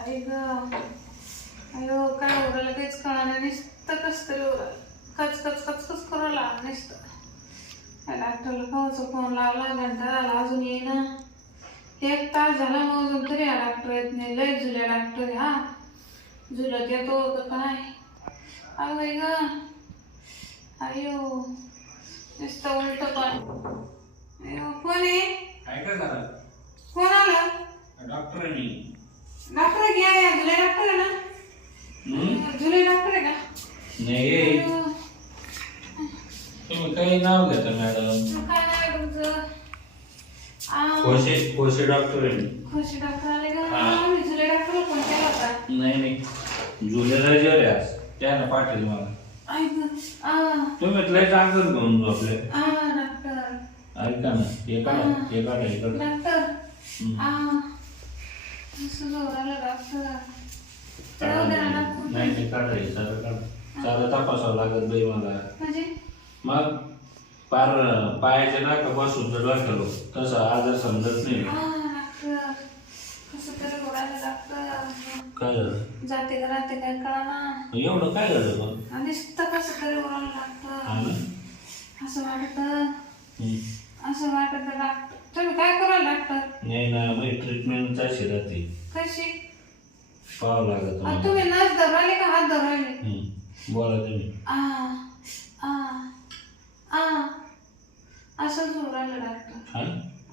आई ग. अयो काय उरायला काहीच कळालं? नुसतं कस तरी कच कच कच कच करायला नुसतं. डॉक्टरला खाऊचा फोन लावला घंटा झाला अजून येईना. एक तास झाला मग अजून तरी हा डॉक्टर येत नाही. लय जुल्या डॉक्टर हा. जुलत येतो का काय अगं ग. अयो नुसतं उलट पण. अयो कोण आहे? कोण आलं? डॉक्टर आहे डॉक्टर घ्या या जुलै डॉक्टर आहे ना? हं? जुलै डॉक्टर आहे का? नाही तुम्ही काही नाव घेता मॅडम? काय नाव आहे तुमचं? आ, कोशे कोशे डॉक्टर आहे मी. खुशी डॉक्टर आले का? हा. मी जुलै डॉक्टरला फोन केला होता. नाही नाही. जुलेला जे आहे आज. त्यानं पाठवले मला. ऐक आ तुम्ही लय चांगलं घेऊन झोपले. आ डॉक्टर. ऐका ना हे काढा हे काढा हे काढा. डॉक्टर. हं. आ नाही ते काढा हे सारं काढा सारं तपासावं लागत बाई मला म्हणजे? मग पार पायाच्या नाका बसून जर डोक्यालो तसा आजार समजत नाही. तरी काय झालं? जाते का राहते काय कळा ना एवढं काय झालं पण आणि नुसतं कसं तरी हा ना? असं वाटत. असं वाटत डॉक्टर तुम्ही काय कराल डॉक्टर नाही ना मग ट्रीटमेंट तशी राहते कशी? पाहावं लागत अहो, मला. तुम्ही नस धरवाले का हात धरवाले हं. बोला तुम्ही. आ आ आ. असंच होऊ राहिलं डॉक्टर हा?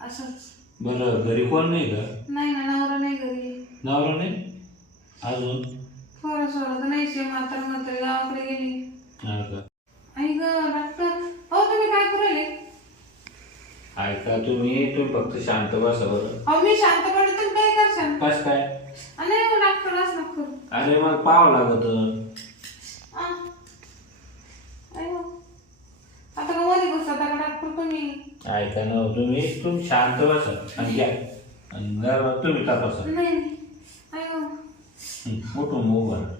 असंच. बरं घरी कोण नाही का? नाही ना नवरा नाही घरी. नवरा नाही? अजून? पोरं तर नाहीच आहे म्हातार म्हातारी गावाकडे गेली हा का आई ग डॉक्टर हो तुम्ही काय करायले ऐका तुम्ही तुम्ही फक्त शांत बसा बरं अहो मी शांत पडले तुम्ही काय करशाल बस काय आणि डॉक्टर असं नको करू अरे मग पाहावं लागत आ. अयो. आता का मध्ये का डॉक्टर तुम्ही ऐका ना तुम्ही तुम्ही शांत बसा आणि घ्या आणि तुम्ही तपासा नाही नाही. अयो हं. उठून उभा राहा.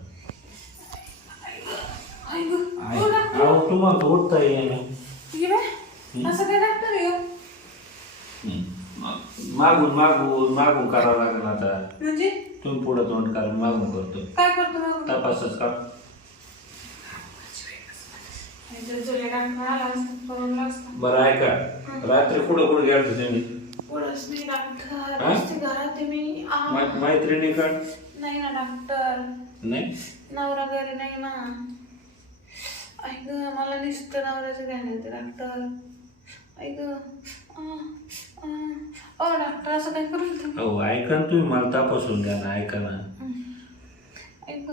अयो ऐक- हो डॉक्टर अहो तुम्हाला उठता येईना ये बाय. असं काय डॉक्टर आहे हो? मागून मागून मागून करावं लागेल आता. म्हणजे? तुम्ही पुढं तोंड करा मागून करतो. काय करतो मग तपासच का? आला असता करून असता. बरं ऐका. रात्री कुठं कुठं गेलं तुम्ही? पुढंच मी डॉक्टर. हा? नुसती घरात आहे मी. आ. मै- मैत्रिणीकड नाही ना डॉक्टर. नाही? नवरा घरी नाही ना. ऐक मला नुसतं नवऱ्याचं ध्यान येते डॉक्टर. ऐक ओ डॉक्टर असं काय करू तुम्ही हो ऐका ना तुम्ही मला तपासून द्या ना ऐका ना. ऐक.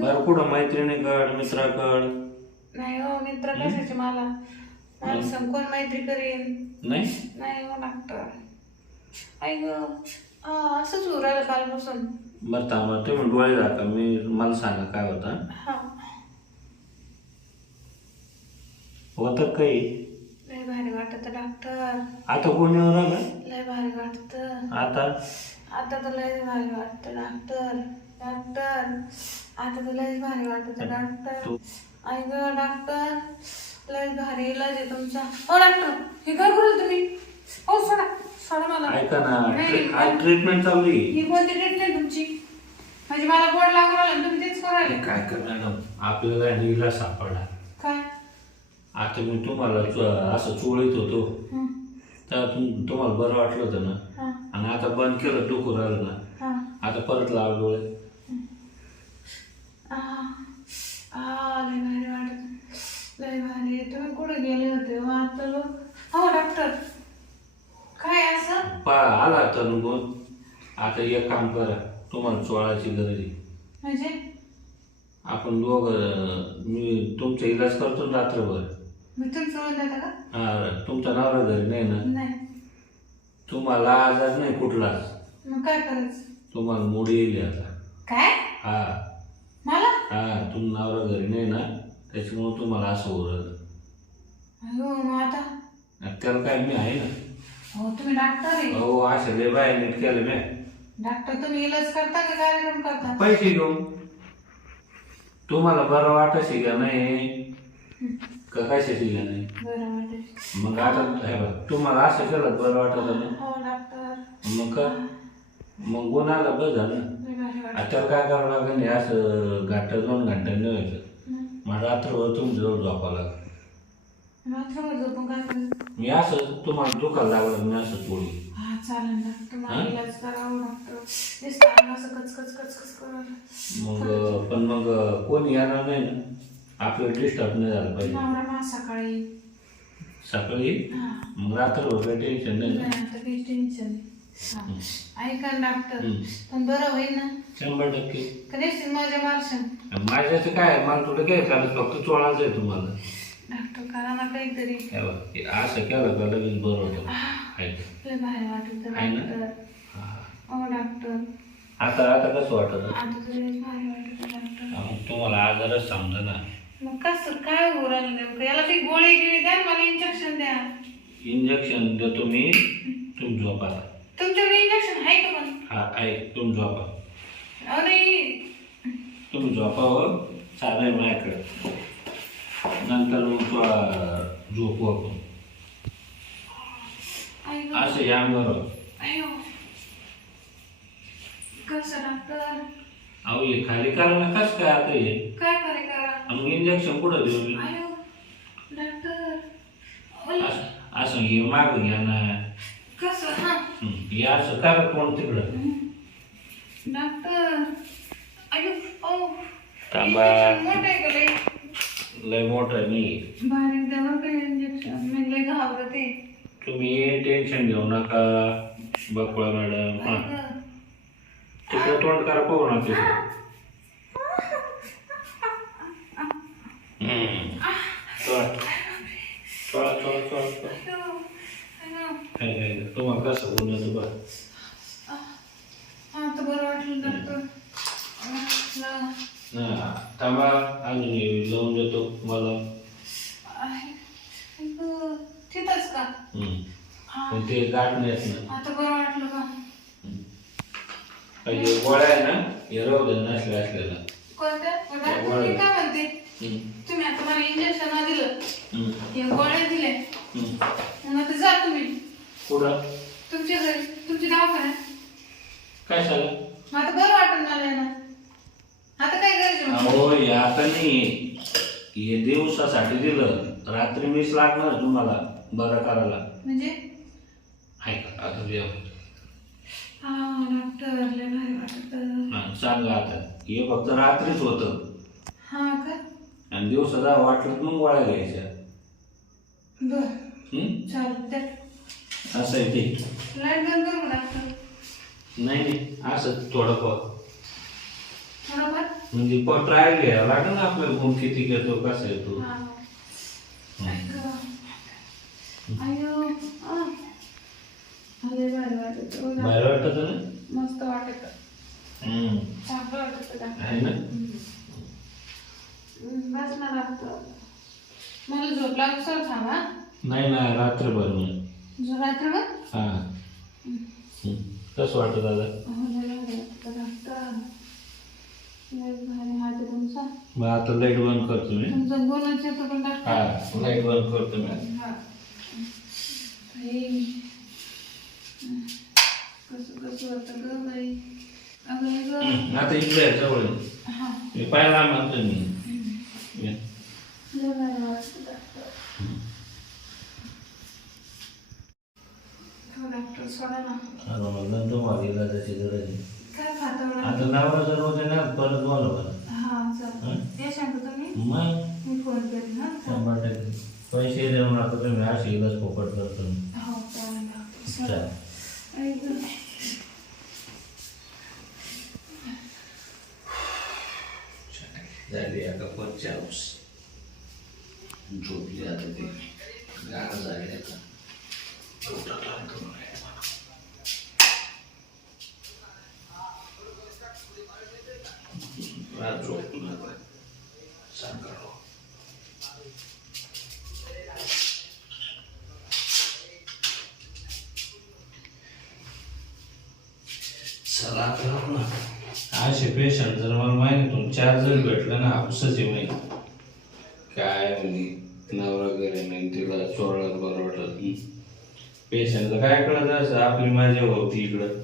बरं कुठं? मैत्रिणीकड मित्राकड? नाही हो मित्र कशाचे मला? मला सांग कोण मैत्री करीन? नाही? नाही हो डॉक्टर ऐक आ, असंच उरायला कालपासून. बरं थांबा तुम्ही डोळे दाखवा मी मला सांगा काय होतं. हा. होतं काही? भारी वाटत डॉक्टर आता कोणी राहिलं? लय भारी वाटत. आता? आता तर लय भारी वाटत डॉक्टर डॉक्टर आता तर लय भारी वाटत डॉक्टर आई ग डॉक्टर लय भारी इलाज आहे तुमचा. हो डॉक्टर हे काय करू तुम्ही? हो सोडा. सोडा मला. ऐका ना ट्री- ट्रीटमेंट चालू आहे ही कोणती ट्रीटमेंट तुमची? म्हणजे मला गोड लागू राहिलं तुम्ही तेच करायला काय करणार? आपल्याला सापडला. काय? आता मी तुम्हाला चु- असं चोळीत होतो. हं, तुम तुम्हाला बरं वाटलं होतं ना? हा. आणि आता बंद केलं डोकं राहिलं ना? हा. आता परत लाव डोळे. आ, आ, लय भारी वाटत. लय भारी. तुम्ही कुठे गेले होते हो? आता लोक हो डॉक्टर काय असं? पा आला तर निघून आता एक काम करा. तुम्हाला चोळायची गरज आहे. म्हणजे? आपण दोघं मी तुमचा इलाज करतो ना रात्रभर. मी तुम्ही सोडून देता का? हा तुमचा नवरा घरी नाही ना नाही. तुम्हाला आजार नाही कुठलाच. मग काय करायचं? तुम्हाला मुडी येईल आता. काय? हा. मला? हा तुम नवरा घरी नाही ना त्याच्यामुळे तुम्हाला असं उरलं अयो मग आता? त्याला काय मी आहे ना? हो तुम्ही डॉक्टर आहे. हो असं लय बाय नीट केलं मी डॉक्टर तुम्ही इलाज करता का कार्यक्रम करता? पैसे घेऊन. तुम्हाला बरं वाटायची का नाही? का कशाची का नाही बरं वाटेल मग आता हे बघ, तुम्हाला असं केलं बरं वाटत ना? हो डॉक्टर. मग का? मग गुन्हाला बस झालं. लय भारी वाटतं. आता काय करावं लागेल हे? असं घंटा दोन घंटा नाही व्हायचं. मला रात्रभर तुमच्याजवळ झोपावं लागेल. झोपून काय करायचं? मी असं तुम्हाला दुखायला लागलं मी असं सोडून हा चालेल ना. तुम्हाला हं? इलाज करावं डॉक्टर नुसतं अंग असं कचकच कचकच करायला. मग पण मग कोणी येणार नाही ना? आपलं डिस्टर्ब नाही झालं पाहिजे. नवरा मा सकाळी. सकाळी? हा. मग रात्रभर काही टेन्शन नाही. नाही ना आता काही टेन्शन नाही. हा. ऐका ना डॉक्टर हं. पण बरं होईल ना. शंभर टक्के. माझ्या मारशन माझ्याचं काय आहे? मला थोडं काय करायचं फक्त चोळायचं आहे तुम्हाला. डॉक्टर करा ना काहीतरी. काय बा, हे असं केलं का लगेच बरं होतं. आहे का? लय भारी वाटत आहे ना? डॉक्टर हा. डॉक्टर आता आता कसं वाटत? आता तरी भारी वाटत डॉक्टर तुम्हाला आजारच समजा ना मग कसं काय होऊ राहिलं नेमकं? याला ती गोळी गिळी द्या मला इंजेक्शन द्या. इंजेक्शन देतो मी तुम्ही झोपा. तुमच्याकडे इंजेक्शन आहे का पण? हा आहे. तुम्ही झोपा. अरे. तुम्ही झोपावं चालेल माझ्याकडे. नंतर मग थोडा झोपू आपण. असं या बरोबर अयो. कसं डॉक्टर? अहो हे खाली करा ना कसं काय आता हे? काय इंजेक्शन कुठं देऊ डॉक्टर ओय, असं हे माग घ्या ना. कसं? हा. असं करा कोण तिकडं. डॉक्टर अयो ओ थांबा. इंजेक्शन मोठं आहे का लय? लय मोठं नाही. बारीक द्यावर काय इंजेक्शन मी लय घाबरते. तुम्ही टेन्शन घेऊ नका बकळा मॅडम. हां. तिकडं तोंड करा पाहू ना तिकडं हं. चला. चला, चला, चला, चला. अयो, अयो. काय, काय, काय. तुम्हाला कसं बोलण्याचं बरं आता बरं वाटलं डॉक्टर म्हटलं, ना थांबा अजून हे लावून देतो मला आहे. अगं, तिथंच का हं. हा. पण ते गाठ नाही येत ना आता बरं वाटलं का हं. हे गोळ्या आहे ना हे राहू दे नसल्या असलेला कोणत्या डॉक्टर मी काय म्हणते हं. तुम्ही आता मला इंजेक्शन दिलं हं. हे गोळ्या दिले हं. मग आता जा तुम्ही कुठं तुमच्या घरी तुमची दवाखान्यात काय झालं मग आता बरं वाटत मला ना आता काय करायचं मग? अहो हे आता नाही हे दिवसासाठी दिलं रात्री मीच लागणार तुम्हाला बरं करायला. म्हणजे? आहे का? आता हा डॉक्टर लय भारी वाटत. हा, सांगा आता. हे फक्त रात्रीच होतं. हा का? आणि दिवसाला वाटलं मग गोळ्या घ्यायच्या बर. हं? असं आहे ते. लाइट बंद करू का डॉक्टर नाही नाही. असं थोडंफार. थोडंफार? म्हणजे ट्रायल घ्यायला लागेल ना आपल्याला? गुण किती घेतो कसा येतो? हा. बाहेर वाटत. ना. मस्त वाटत. हं. चांगलं वाटत आहे ना? बस ना डॉक्टर मला झोप लागू सर थांबा नाही ना रात्रभर रात्रभर? हा. हं. कसं वाटतं दादा हो लय भारी वाटतं डॉक्टर लय भारी हात आहे तुमचा मग आता लाइट बंद करतो मी. हा लाइट बंद करतो मी. आता इकडे आहे जवळ. हा. मी पाहायला म्हणतो मी. डॉक्टर हो सोडा ना. मला तुम्हाला इलाजाची गरज आहे. आता नवरा जर होते ना परत बोला बरं हा? चालेल ये सांगतो तुम्ही? मग? मी फोन करेन ना शंभर टक्के. पैसे देऊन आता तुम्ही अशी इलाज फोकट करतो हो चालेल डॉक्टर सोडा चला. आई गं. झाली आता पंचावस झोपली आता ते. गाणं झाले आता. म्हणे आता सांगा चला राहू ना. असे पेशंट जर मला महिन्यातून चार जर भेटलं ना हापूसच माहिती काय म्हणजे? नवरा घरी नाही तिला चोळायला बरं वाटत पेशंटला काय कळत असं आपली माझ्या होती इकडं.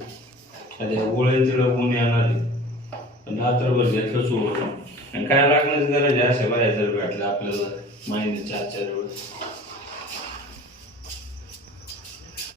आता गोळ्या तिला ऊन येणार आहे. पण घेतलं सोडून आणि काय लागण्याची गरज आहे असे बाया जर भेटलं आपल्याला महिने चार चार वेळेस